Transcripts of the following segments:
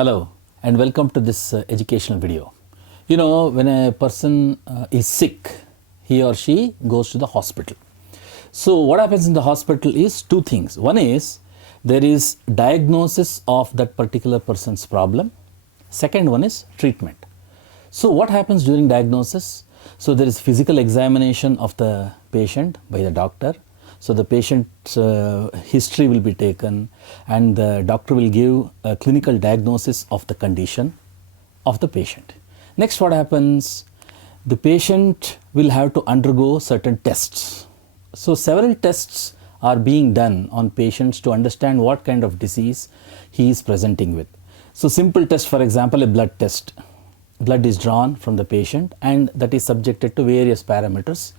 Hello and welcome to this educational video. You know, when a person is sick, he or she goes to the hospital. So what happens in the hospital is two things. One is there is diagnosis of that particular person's problem. Second one is treatment. So what happens during diagnosis? So there is physical examination of the patient by the doctor. So the patient's history will be taken and the doctor will give a clinical diagnosis of the condition of the patient. Next, what happens? The patient will have to undergo certain tests. So several tests are being done on patients to understand what kind of disease he is presenting with. So simple test, for example, a blood test. Blood is drawn from the patient and that is subjected to various parameters,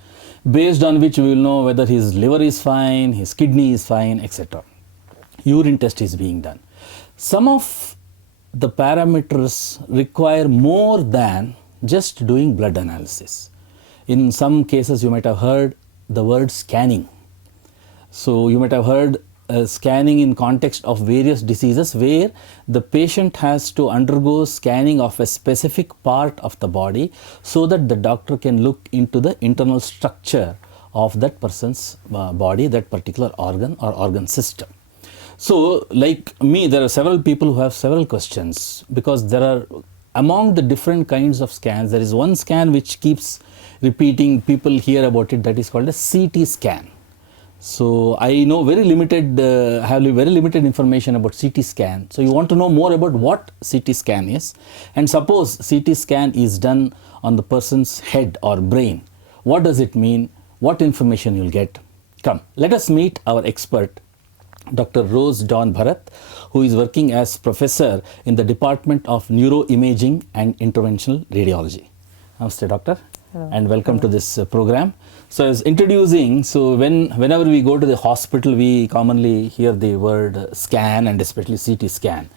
based on which we will know whether his liver is fine, his kidney is fine, etc. Urine test is being done. Some of the parameters require more than just doing blood analysis. In some cases, you might have heard the word scanning. So you might have heard scanning in context of various diseases where the patient has to undergo scanning of a specific part of the body so that the doctor can look into the internal structure of that person's body, that particular organ or organ system. So like me, there are several people who have several questions because there are, among the different kinds of scans, there is one scan which keeps repeating, people hear about it, that is called a CT scan. So I know very limited, have very limited information about CT scan. So you want to know more about what CT scan is, and suppose CT scan is done on the person's head or brain. What does it mean? What information you'll get? Come, let us meet our expert, Dr. Rose Dawn Bharath, who is working as professor in the Department of Neuroimaging and Interventional Radiology. Namaste, doctor. Hello. And welcome to this program. So as introducing, so whenever we go to the hospital, we commonly hear the word scan and especially CT scan.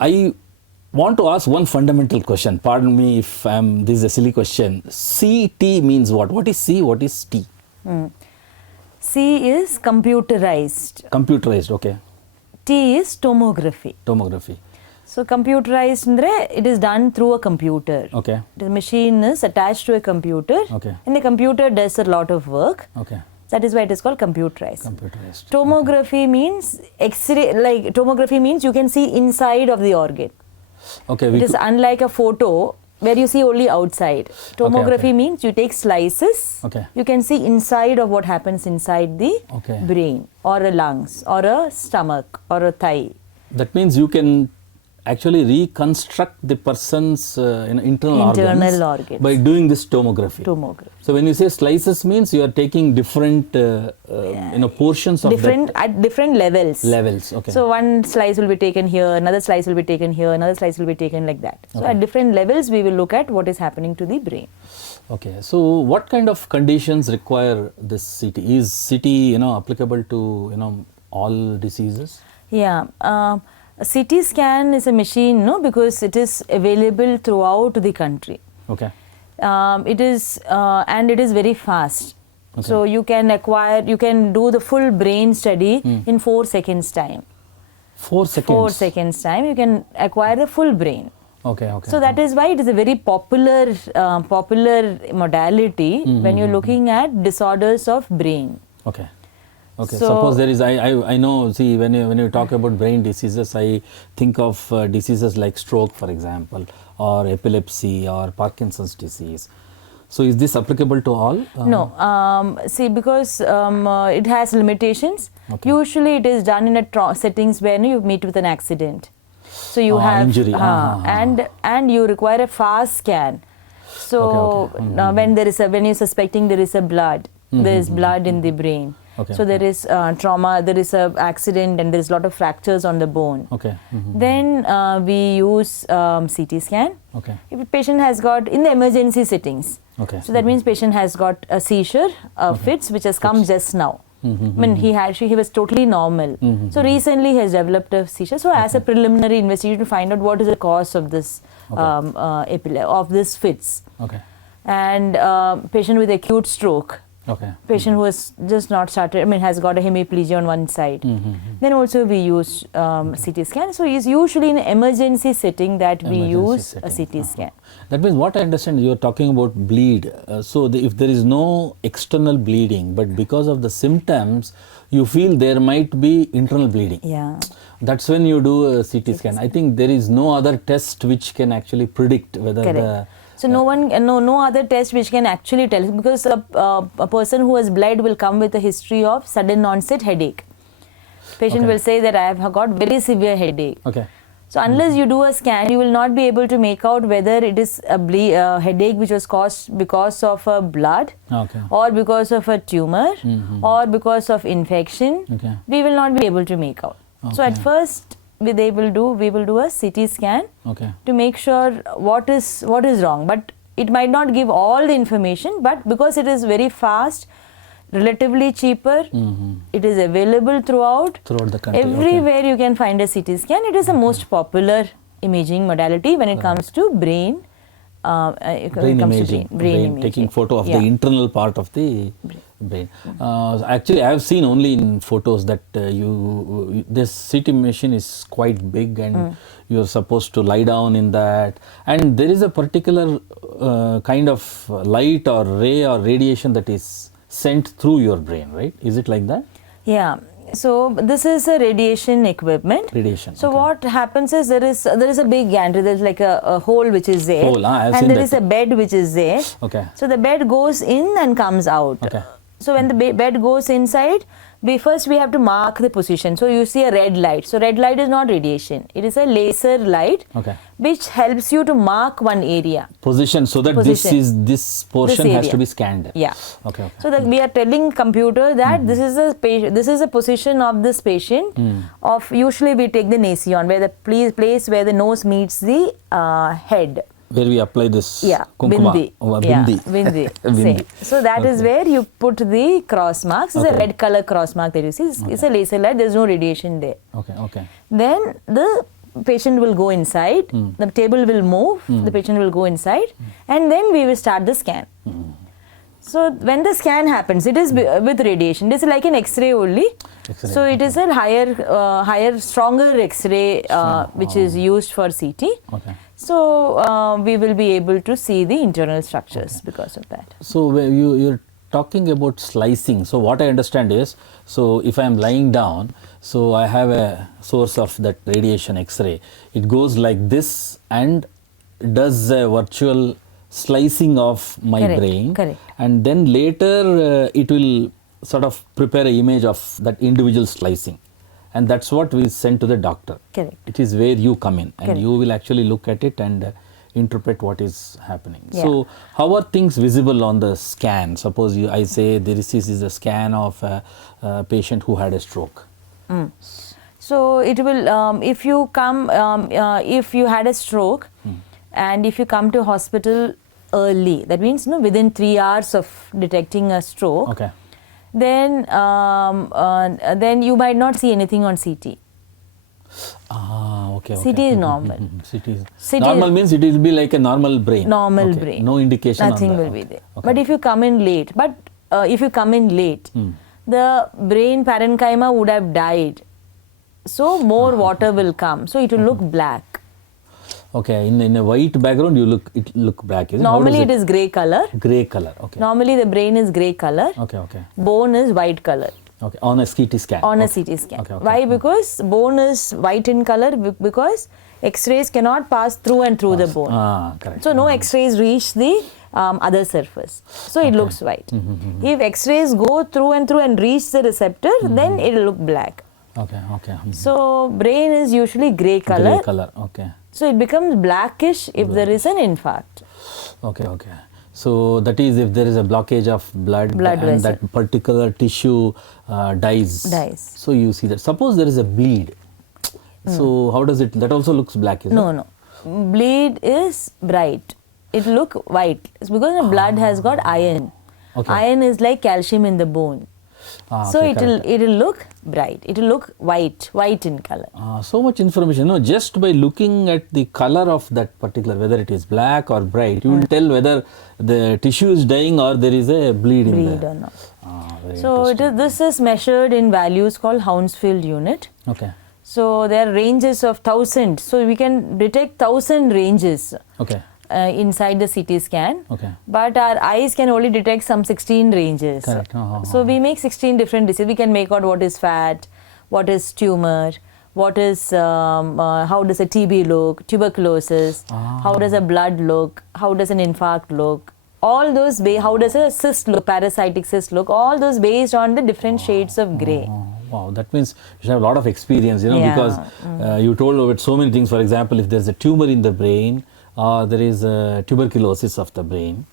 I want to ask one fundamental question. Pardon me if this is a silly question. CT means what? What is C? What is T? C is computerized. Computerized, okay. T is tomography. Tomography. So computerized andre, it is done through a computer. Okay. The machine is attached to a computer. Okay. And the computer does a lot of work. Okay. That is why it is called computerized. Computerized. Tomography means X-ray, like tomography means you can see inside of the organ. Okay. It is unlike a photo where you see only outside. Tomography means you take slices. Okay. You can see inside of what happens inside the brain or a lungs or a stomach or a thigh. That means you can actually reconstruct the person's internal organs by doing this tomography. So when you say slices means you are taking different portions of at different levels. Okay. So one slice will be taken here, another slice will be taken here, another slice will be taken like that. So at different levels we will look at what is happening to the brain. Okay. So what kind of conditions require this CT? Is CT applicable to all diseases? Yeah. A CT scan is a machine, because it is available throughout the country. Okay. It is and it is very fast. Okay. So you can do the full brain study in 4 seconds time. 4 seconds? 4 seconds time, you can acquire the full brain. Okay, okay. So that is why it is a very popular modality when you're looking at disorders of brain. Okay. Okay, so, suppose there is, I know, see, when you talk about brain diseases, I think of diseases like stroke, for example, or epilepsy or Parkinson's disease. So is this applicable to all? No, see, because it has limitations. Okay. Usually it is done in a settings where you meet with an accident. So you have injury. And you require a fast scan. So when you're suspecting there is a blood, there is blood in the brain. Okay. So there is trauma, there is an accident and there is a lot of fractures on the bone. Okay. Then we use CT scan. Okay. If a patient has got, in the emergency settings, so that means patient has got a seizure, fits which has come just now. I mean, he was totally normal. So recently he has developed a seizure. So as a preliminary investigation to find out what is the cause of this of this fits. Okay. And patient with acute stroke. Okay. Patient who has just not started, I mean, has got a hemiplegia on one side. Then also we use CT scan. So it's usually in emergency setting that we use a CT scan. That means what I understand, you are talking about bleed. If there is no external bleeding, but because of the symptoms, you feel there might be internal bleeding. Yeah. That's when you do a CT scan. I think there is no other test which can actually predict whether Correct. So no other test which can actually tell, because a person who has bled will come with a history of sudden onset headache. Patient will say that I have got very severe headache. Okay. So unless you do a scan, you will not be able to make out whether it is a headache which was caused because of a blood, or because of a tumor, or because of infection. We will not be able to make out. So at first we will do a CT scan to make sure what is wrong. But it might not give all the information, but because it is very fast, relatively cheaper, it is available throughout the country. Everywhere you can find a CT scan. It is the most popular imaging modality when it comes to brain. Brain imaging. Taking photo of the internal part of the brain. Actually, I have seen only in photos that this CT machine is quite big, and you are supposed to lie down in that. And there is a particular kind of light or ray or radiation that is sent through your brain, right? Is it like that? Yeah. So this is a radiation equipment. So what happens is there is a big gantry. There's like a hole which is there, and there is a bed which is there. So the bed goes in and comes out. So when the bed goes inside, we have to mark the position. So you see a red light. So red light is not radiation. It is a laser light which helps you to mark one area. Position, so that this portion has to be scanned. Yeah. So that we are telling computer that this is a position of this patient. Usually we take the nasion, where the place where the nose meets the head. Where we apply this bindi. Bindi. Bindi. So that is where you put the cross marks. It's a red color cross mark that you see. It's a laser light. There is no radiation there. Then the patient will go inside. The table will move. The patient will go inside, and then we will start the scan. So when the scan happens, it is with radiation. This is like an X-ray only. So it is a higher, stronger X-ray which is used for CT. So we will be able to see the internal structures because of that. So you're talking about slicing. So what I understand is, so if I am lying down, so I have a source of that radiation X-ray. It goes like this and does a virtual slicing of my brain. And then later it will sort of prepare an image of that individual slicing. And that's what we send to the doctor. It is where you come in, and you will actually look at it and interpret what is happening. So how are things visible on the scan? Suppose I say this is a scan of a patient who had a stroke. So it will, if you had a stroke, and if you come to hospital early, that means within 3 hours of detecting a stroke, then you might not see anything on CT. CT is normal. Normal means it will be like a normal brain. Normal brain. No indication. Nothing will be there. But if you come in late, the brain parenchyma would have died. So more water will come. So it will look black. In a white background, it look black. Normally it is grey color. Grey color. Normally the brain is grey color. Bone is white color. On a CT scan. On a CT scan. Why? Because bone is white in color, because X-rays cannot pass through and through the bone. So no X-rays reach the other surface. So it looks white. If X-rays go through and reach the receptor, then it will look black. So brain is usually grey color. So it becomes blackish if there is an infarct. So that is if there is a blockage of blood and vessel. That particular tissue dies. So you see that. Suppose there is a bleed. So how does it? That also looks black, is it? No. Bleed is bright. It look white. It's because the blood has got iron. Iron is like calcium in the bone. So it'll look bright. It'll look white in color. So much information. No, just by looking at the color of that particular, whether it is black or bright, you will tell whether the tissue is dying or there is a bleed in there. Or not. So this is measured in values called Hounsfield unit. Okay. So there are ranges of 1,000. So we can detect 1,000 ranges. Okay. Inside the CT scan, Okay. but our eyes can only detect some 16 ranges. Correct. So we make 16 different diseases. We can make out what is fat, what is tumor, what is how does a TB look, tuberculosis, how does a blood look, how does an infarct look. All those, how does a cyst look, parasitic cyst look, all those based on the different shades of grey. Wow, that means you should have a lot of experience, because you told about so many things. For example, if there's a tumor in the brain, there is a tuberculosis of the brain.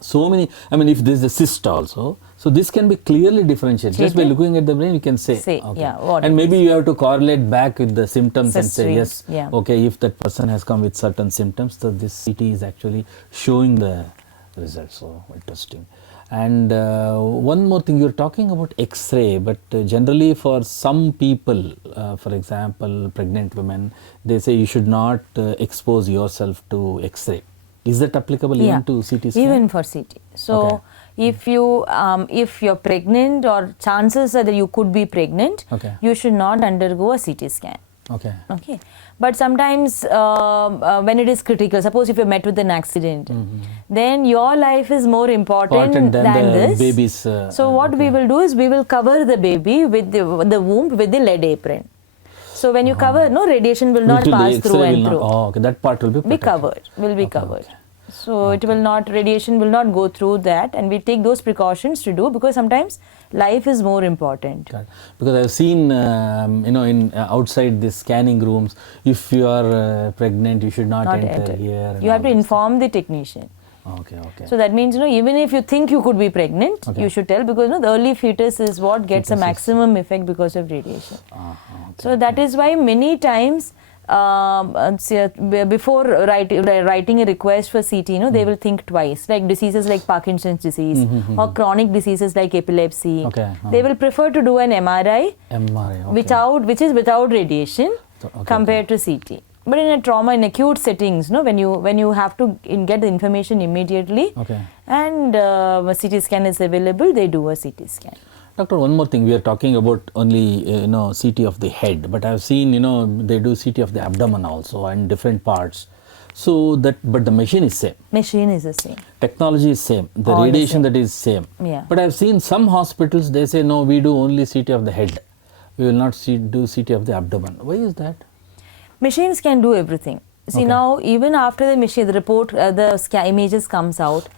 So many, if there is a cyst also, so this can be clearly differentiated. Just by looking at the brain, you can say okay. And maybe you have to correlate back with the symptoms and say, yes, okay, if that person has come with certain symptoms, so this CT is actually showing the results. So interesting. And one more thing, you're talking about X-ray, but generally for some people, for example, pregnant women, they say you should not expose yourself to X-ray. Is that applicable even to CT scan? Even for CT. So if you're pregnant or chances are that you could be pregnant, you should not undergo a CT scan. Okay. But sometimes when it is critical, suppose if you're met with an accident, then your life is more important than this. Baby's, so what we will do is we will cover the baby with the womb with the lead apron. So when you cover, no radiation will not pass through and through. That part will be covered. So it will not, radiation will not go through that, and we take those precautions to do, because sometimes life is more important. Because I've seen, in outside the scanning rooms, if you are pregnant, you should not enter here. You have to inform the technician. Okay. So that means, even if you think you could be pregnant, you should tell, because the early fetus is what gets a maximum effect because of radiation. So that is why many times before writing a request for CT, they will think twice. Like diseases like Parkinson's disease or chronic diseases like epilepsy, they will prefer to do an MRI, which is without radiation compared to CT. But in a trauma, in acute settings, when you have to get the information immediately, and a CT scan is available, they do a CT scan. Doctor, one more thing. We are talking about only CT of the head, but I have seen they do CT of the abdomen also and different parts. So but the machine is same. Machine is the same. Technology is same. The all radiation that is same. But I have seen some hospitals, they say no, we do only CT of the head. We will not do CT of the abdomen. Why is that? Machines can do everything. See, now even after the machine, the report, the images comes out,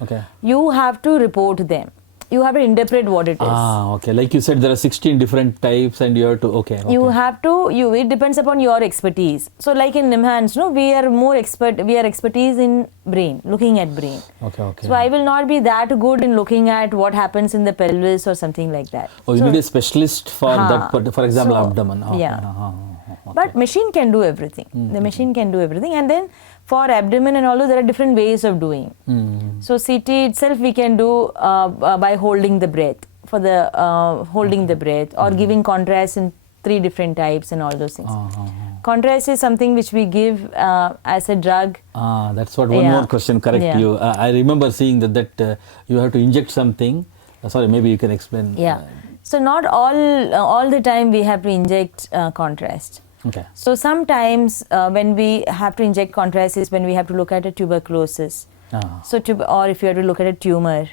you have to report them. You have to interpret what it is. Like you said, there are 16 different types and you have to, You have to, it depends upon your expertise. So like in NIMHANS, we are expertise in brain, looking at brain. So I will not be that good in looking at what happens in the pelvis or something like that. You need a specialist for that, for example, abdomen. But machine can do everything. The machine can do everything. And then for abdomen and all those, there are different ways of doing. So CT itself we can do by holding the breath, for the holding the breath, or giving contrast in 3 different types and all those things. Contrast is something which we give as a drug. That's what one more question, correct you. I remember seeing that you have to inject something. Sorry, maybe you can explain. So not all the time we have to inject contrast. So sometimes when we have to inject contrast is when we have to look at a tuberculosis. Or if you have to look at a tumor,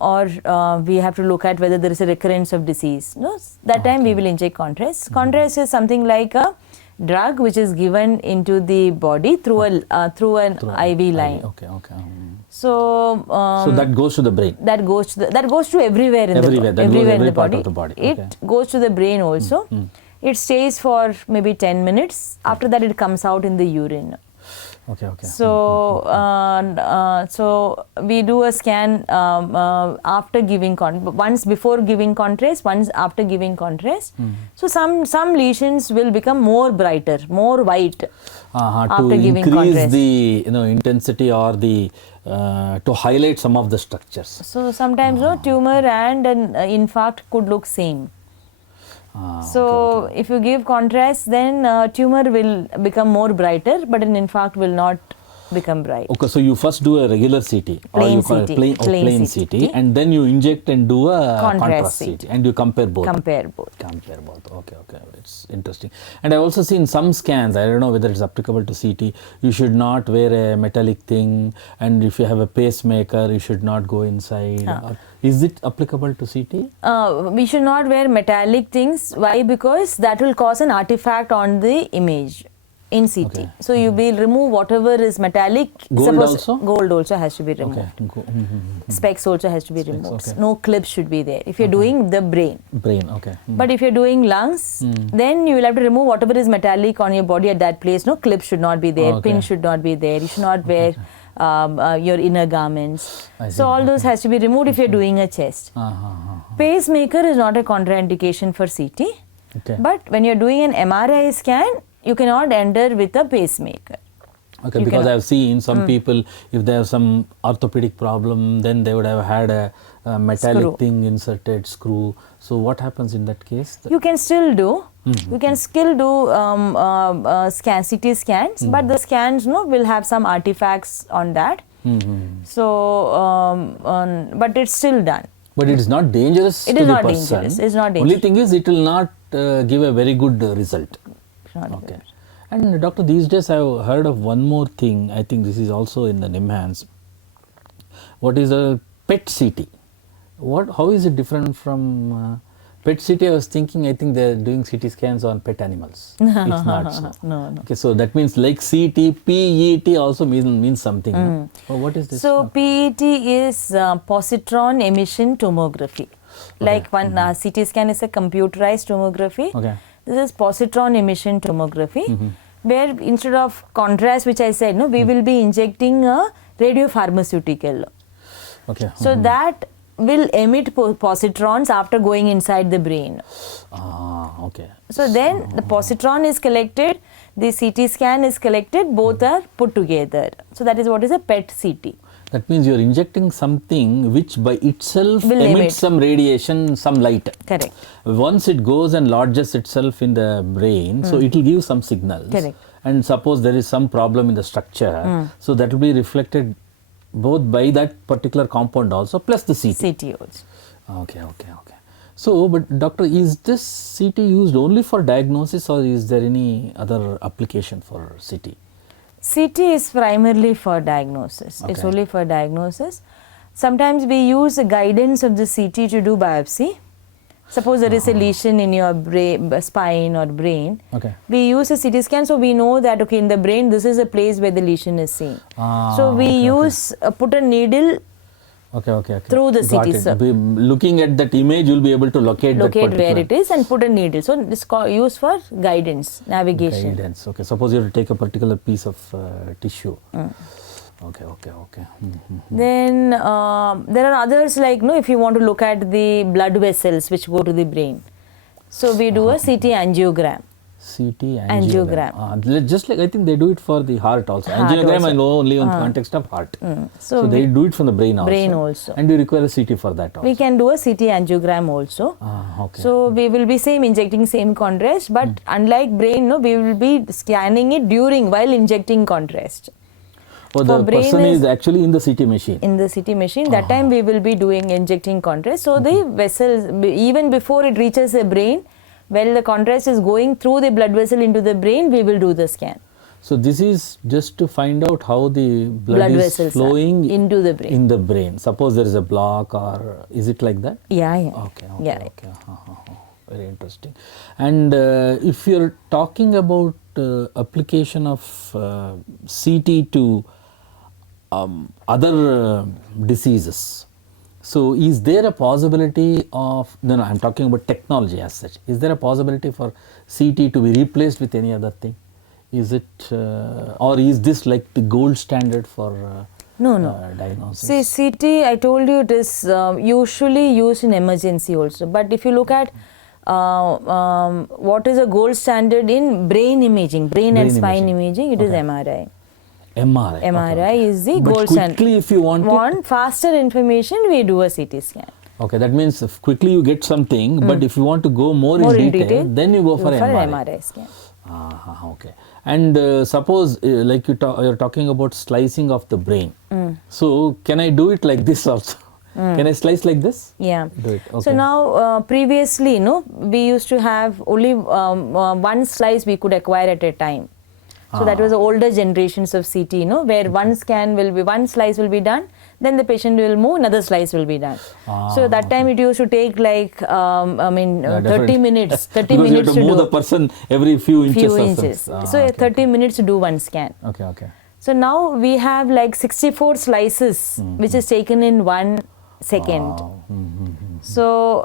or we have to look at whether there is a recurrence of disease. That time we will inject contrast. Contrast is something like a drug which is given into the body through an IV line. So that goes to the brain. That goes to everywhere in the body. It goes to the brain also. It stays for maybe 10 minutes. After that, it comes out in the urine. Okay, okay. So we do a scan after giving once before giving contrast, once after giving contrast. So some lesions will become more brighter, more white after to giving increase contrast. the intensity or the to highlight some of the structures. So sometimes tumor and an infarct could look same. So if you give contrast, then tumor will become more brighter, but an infarct will not become bright. Okay, so you first do a regular CT, or Plain you call CT. it plain CT, and then you inject and do a contrast CT, and you compare both. Compare both. Compare both. Okay, okay, it's interesting. And I also seen some scans. I don't know whether it's applicable to CT. You should not wear a metallic thing, and if you have a pacemaker, you should not go inside. Is it applicable to CT? We should not wear metallic things. Why? Because that will cause an artifact on the image in CT. Okay. So you will remove whatever is metallic. Gold also? Gold also has to be removed. Okay. Specs also has to be removed. Okay. No clips should be there. If you're doing the brain. Brain, okay. But if you're doing lungs, then you will have to remove whatever is metallic on your body at that place. No clip should not be there. Okay. Pin should not be there. You should not wear your inner garments. I see. So all those has to be removed if you're doing a chest. Pacemaker is not a contraindication for CT. Okay. But when you're doing an MRI scan, you cannot enter with a pacemaker. Okay, You because cannot. I've seen some people, if they have some orthopedic problem, then they would have had a metallic Screw. thing inserted, screw. So what happens in that case? You can still do. You can still do CT scans, but the scans will have some artifacts on that. So, but it's still done. But it is not dangerous It to is the not person. dangerous. It's not Only dangerous. thing is, it will not give a very good result. Not Okay. good. And doctor, these days I have heard of one more thing. I think this is also in the NIMHANS. What is a PET CT? How is it different from PET CT? I was thinking, I think they are doing CT scans on pet animals. It's not so. No. Okay, so that means like CT, PET also means something. No? Oh, what is this? So PET is positron emission tomography. Like one CT scan is a computerized tomography. Okay. This is positron emission tomography, where instead of contrast, which I said, we will be injecting a radiopharmaceutical. Okay. So that will emit positrons after going inside the brain. Okay. So then the positron is collected, the CT scan is collected, both are put together. So that is what is a PET CT. That means you are injecting something which by itself Will emits emit. some radiation, some light. Correct. Once it goes and lodges itself in the brain, so it will give some signals. Correct. And suppose there is some problem in the structure, so that will be reflected both by that particular compound also plus the CT. CT also. Okay. So, but doctor, is this CT used only for diagnosis or is there any other application for CT? CT is primarily for diagnosis. It's Okay. only for diagnosis. Sometimes we use the guidance of the CT to do biopsy. Suppose there is a lesion in your spine or brain. Okay. We use a CT scan, so we know that okay, in the brain this is a place where the lesion is seen. So we use put a needle Okay. through the Got CT it. scan. Looking at that image, you'll be able to locate that where particular it is and put a needle. So this is used for guidance, navigation. guidance. Okay. Suppose you have to take a particular piece of tissue. Okay. Then there are others like if you want to look at the blood vessels which go to the brain. So we do a CT angiogram. CT angiogram. Just like I think they do it for the heart also. Heart Angiogram also. I know only on the context of heart. So they do it from the brain also. Brain also. And you require a CT for that also. We can do a CT angiogram also. Okay. So we will be injecting same contrast, but unlike brain, we will be scanning it while injecting contrast. the brain person is actually in the CT machine. In the CT machine, that time we will be injecting contrast. So the vessels, even before it reaches the brain, while the contrast is going through the blood vessel into the brain, we will do the scan. So this is just to find out how the blood is vessels flowing into the brain. in the brain. Suppose there is a block, or is it like that? Yeah. Okay. Very interesting. And if you're talking about application of CT to other diseases, so is there a possibility of, no, I'm talking about technology as such. Is there a possibility for CT to be replaced with any other thing? Is it, or is this like the gold standard for No. diagnosis? See, CT, I told you, it is usually used in emergency also. But if you look at what is a gold standard in brain imaging, brain and spine imaging, it is MRI. MRI. MRI is the But gold standard. quickly, if you want faster information, we do a CT scan. Okay, that means if quickly you get something, but if you want to go more in detail, then you go for MRI scan. Okay. And suppose like you're talking about slicing of the brain. So can I do it like this also? Can I slice like this? Yeah. Do it. Okay. So now previously, we used to have only one slice we could acquire at a time. So that was the older generations of CT, where one slice will be done, then the patient will move, another slice will be done. So that time it used to take like 30 minutes. 30 because minutes you have to move the person every few inches. So 30 minutes to do one scan. Okay. So now we have like 64 slices, which is taken in 1 second. Wow. So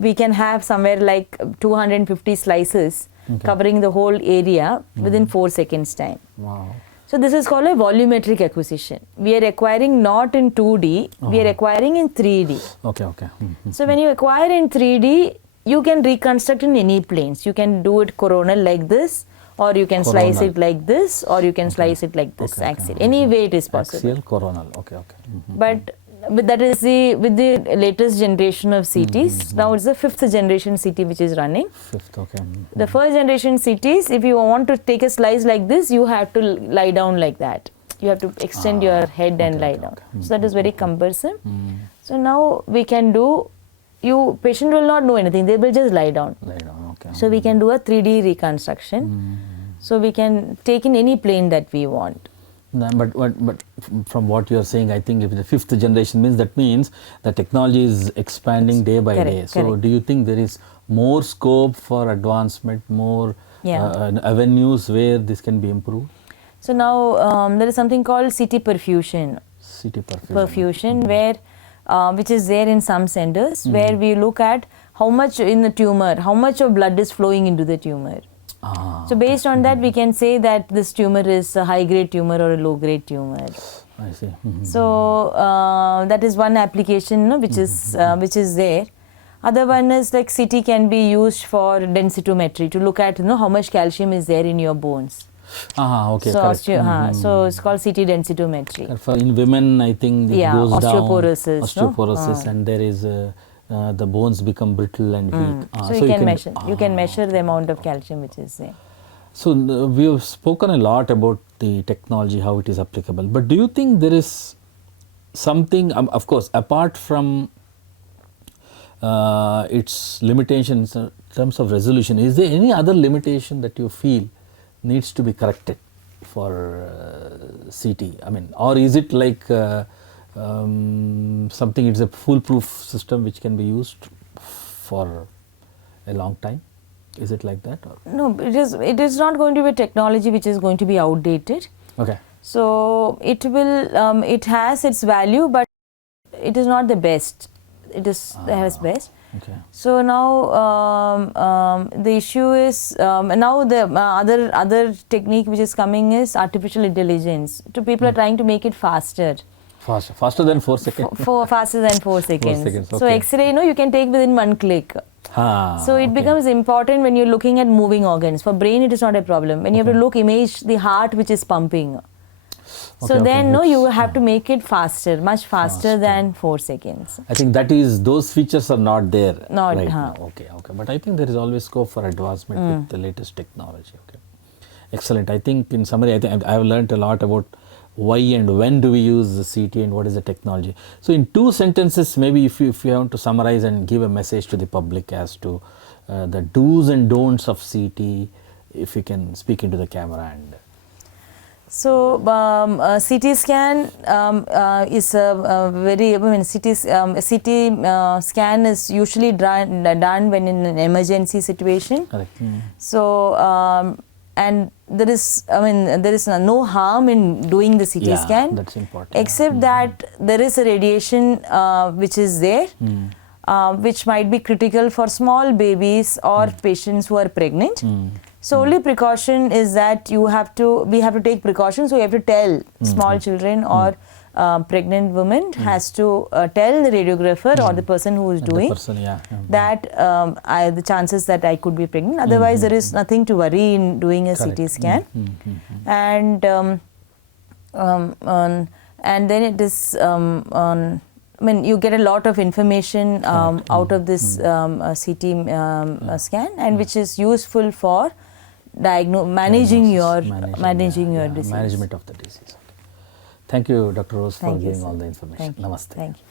we can have somewhere like 250 slices covering the whole area within 4 seconds time. Wow. So this is called a volumetric acquisition. We are acquiring not in 2D, we are acquiring in 3D. Okay. So when you acquire in 3D, you can reconstruct in any planes. You can do it coronal like this, or you can slice it like this, or you can slice it like this, axial. Any way it is possible. Axial, coronal. Okay. But that is with the latest generation of CTs. Now it's the 5th generation CT which is running. 5th, okay. The 1st generation CTs, if you want to take a slice like this, you have to lie down like that. You have to extend your head and lie down. So that is very cumbersome. So now we can do, patient will not know anything, they will just lie down. Okay. So we can do a 3D reconstruction. So we can take in any plane that we want. But from what you are saying, I think if the 5th generation means, that means the technology is expanding day by day. So do you think there is more scope for advancement, more avenues where this can be improved? So now there is something called CT perfusion. CT perfusion, where which is there in some centers, where we look at how much in the tumor, how much of blood is flowing into the tumor. So based on that, we can say that this tumor is a high-grade tumor or a low-grade tumor. I see. So that is one application, which is there. Other one is like CT can be used for densitometry to look at how much calcium is there in your bones. Okay. So, so it's called CT densitometry. For in women, I think it goes osteoporosis, down. Osteoporosis, and there is the bones become brittle and weak. So you can measure. You can measure the amount of calcium which is there. So we have spoken a lot about the technology, how it is applicable. But do you think there is something, of course, apart from its limitations in terms of resolution, is there any other limitation that you feel needs to be corrected for CT? I mean, or is it like something, it's a foolproof system which can be used for a long time? Is it like that? Or? No, it is not going to be a technology which is going to be outdated. Okay. So it will, it has its value, but it is not the best. It is has best. Okay. So now the issue is now the other technique which is coming is artificial intelligence. So people are trying to make it faster. Faster than 4 seconds. Faster than 4 seconds. 4 seconds. Okay. So X-ray, you can take within 1 click. So it becomes important when you're looking at moving organs. For brain, it is not a problem. When you have to image the heart which is pumping. So then you have to make it faster, much faster than 4 seconds. I think that is, those features are not there right now. Okay. But I think there is always scope for advancement with the latest technology. Okay. Excellent. I think in summary, I have learned a lot about why and when do we use the CT and what is the technology. So in 2 sentences, maybe if you want to summarize and give a message to the public as to the do's and don'ts of CT, if you can speak into the camera. And so CT scan is a very, CT scan is usually done when in an emergency situation. Correct. So and there is no harm in doing the CT scan. That's important. Except that there is a radiation which is there, which might be critical for small babies or patients who are pregnant. So only precaution is that we have to take precautions. So we have to tell small children or pregnant women has to tell the radiographer or the person who is doing that the chances that I could be pregnant. Otherwise, there is nothing to worry in doing a CT scan. And then it is I mean, you get a lot of information out of this CT scan, and which is useful for managing your disease. Management of the disease. Thank you, Dr. Rose, for Thank you, giving sir. all the information. Thank you. Namaste. Thank you.